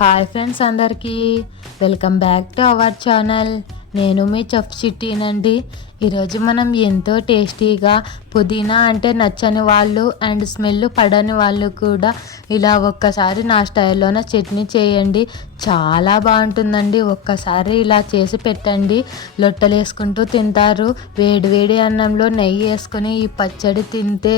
Hi friends, అందరికీ welcome back to our channel. నేను మీ chef చిట్టీనండి. ఈరోజు మనం ఎంతో టేస్టీగా పుదీనా అంటే నచ్చని వాళ్ళు అండ్ స్మెల్ పడని వాళ్ళు కూడా ఇలా ఒక్కసారి నా స్టైల్లోనే చట్నీ చేయండి, చాలా బాగుంటుందండి. ఒక్కసారి ఇలా చేసి పెట్టండి, లొట్టలు వేసుకుంటూ తింటారు. వేడి అన్నంలో నెయ్యి వేసుకొని ఈ పచ్చడి తింటే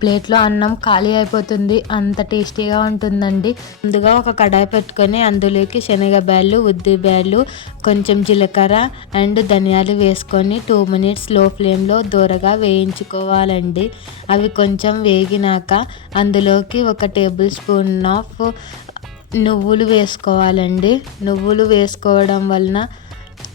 ప్లేట్లో అన్నం ఖాళీ అయిపోతుంది, అంత టేస్టీగా ఉంటుందండి. ముందుగా ఒక కడాయి పెట్టుకొని అందులోకి శనగబ్యాళ్ళు, ఉద్దిబ్యాళ్ళు, కొంచెం జీలకర్ర అండ్ ధనియాలు వేసుకొని 2 minutes లో ఫ్లేమ్లో దూరగా వేయించుకోవాలండి. అవి కొంచెం వేగినాక అందులోకి 1 tablespoon ఆఫ్ నువ్వులు వేసుకోవాలండి. నువ్వులు వేసుకోవడం వలన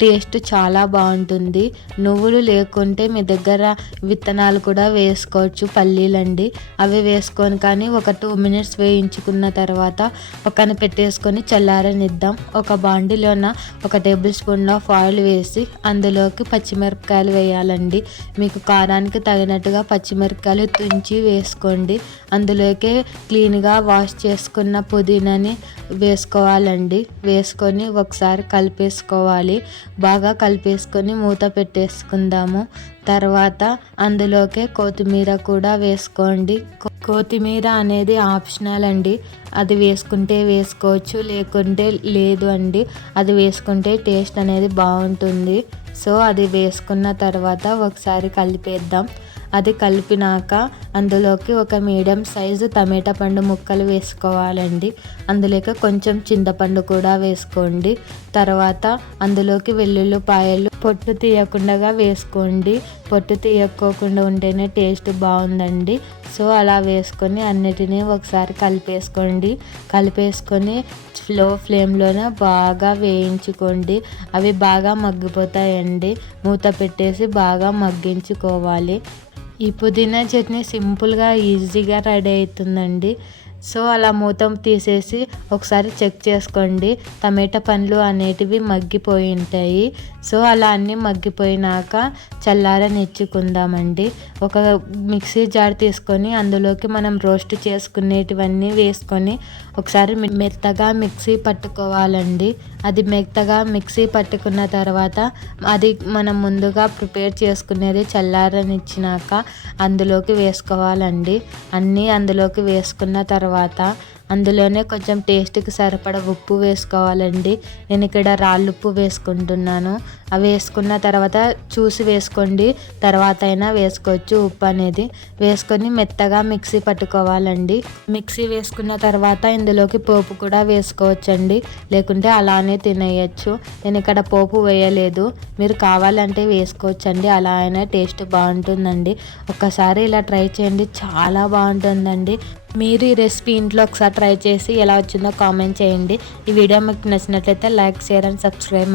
టేస్ట్ చాలా బాగుంటుంది. నువ్వులు లేకుంటే మీ దగ్గర విత్తనాలు కూడా వేసుకోవచ్చు, పల్లీలండి. అవి వేసుకొని కానీ ఒక 2 minutes వేయించుకున్న తర్వాత పక్కన పెట్టేసుకొని చల్లారనిద్దాం. ఒక బాండిలోన 1 tablespoon ఆఫ్ ఆయిల్ వేసి అందులోకి పచ్చిమిరపకాయలు వేయాలండి. మీకు కారానికి తగినట్టుగా పచ్చిమిరపకాయలు తుంచి వేసుకోండి. అందులోకి క్లీన్గా వాష్ చేసుకున్న పుదీనాని వేసుకోవాలండి. వేసుకొని ఒకసారి కలిపేసుకోవాలి. బాగా కలిపేసుకొని మూత పెట్టేసుకుందాము. తర్వాత అందులోకే కొత్తిమీర కూడా వేసుకోండి. కొత్తిమీర అనేది ఆప్షనల్ అండి, అది వేసుకుంటే వేసుకోవచ్చు, లేకుంటే లేదు అండి. అది వేసుకుంటే టేస్ట్ అనేది బాగుంటుంది. సో అది వేసుకున్న తర్వాత ఒకసారి కలిపేద్దాం. అది కలిపినాక అందులోకి 1 మీడియం సైజు టమాటా పండు ముక్కలు వేసుకోవాలండి. అందులోకి కొంచెం చింతపండు కూడా వేసుకోండి. తర్వాత అందులోకి వెల్లుల్లిపాయలు పొట్టు తీయకుండా వేసుకోండి. పొట్టు తీయకోకుండా ఉంటేనే టేస్ట్ బాగుందండి. సో అలా వేసుకొని అన్నిటినీ ఒకసారి కలిపేసుకొని స్లో ఫ్లేమ్లోనే బాగా వేయించుకోండి. అవి బాగా మగ్గిపోతాయండి. మూత పెట్టేసి బాగా మగ్గించుకోవాలి. ఈ పుదీనా చట్నీ సింపుల్గా ఈజీగా రెడీ అవుతుందండి. సో అలా మూత తీసేసి ఒకసారి చెక్ చేసుకోండి, టమాటా పండ్లు అనేటివి మగ్గిపోయి ఉంటాయి. సో అలా అన్నీ మగ్గిపోయినాక చల్లారనిచ్చుకుందామండి. ఒక మిక్సీ జార్ తీసుకొని అందులోకి మనం రోస్ట్ చేసుకునేటివన్నీ వేసుకొని ఒకసారి మెత్తగా మిక్సీ పట్టుకోవాలండి. అది మెత్తగా మిక్సీ పట్టుకున్న తర్వాత అది మనం ముందుగా ప్రిపేర్ చేసుకునేది చల్లారనిచ్చినాక అందులోకి వేసుకోవాలండి. అన్నీ అందులోకి వేసుకున్న తర్వాత అందులోనే కొంచెం టేస్ట్కి సరిపడ ఉప్పు వేసుకోవాలండి. నేను ఇక్కడ రాళ్ళుప్పు వేసుకుంటున్నాను. అవి వేసుకున్న తర్వాత చూసి వేసుకోండి, తర్వాత అయినా వేసుకోవచ్చు. ఉప్పు అనేది వేసుకొని మెత్తగా మిక్సీ పట్టుకోవాలండి. మిక్సీ వేసుకున్న తర్వాత ఇందులోకి పోపు కూడా వేసుకోవచ్చండి, లేకుంటే అలానే తినేయచ్చు. నేను ఇక్కడ పోపు వేయలేదు, మీరు కావాలంటే వేసుకోవచ్చండి, అలా అయినా టేస్ట్ బాగుంటుందండి. ఒక్కసారి ఇలా ట్రై చేయండి, చాలా బాగుంటుందండి. మీరు ఈ రెసిపీ ఇంట్లో ఒకసారి ట్రై చేసి ఎలా వచ్చిందో కామెంట్ చేయండి. ఈ వీడియో మీకు నచ్చినట్లయితే లైక్, షేర్ అండ్ సబ్స్క్రైబ్.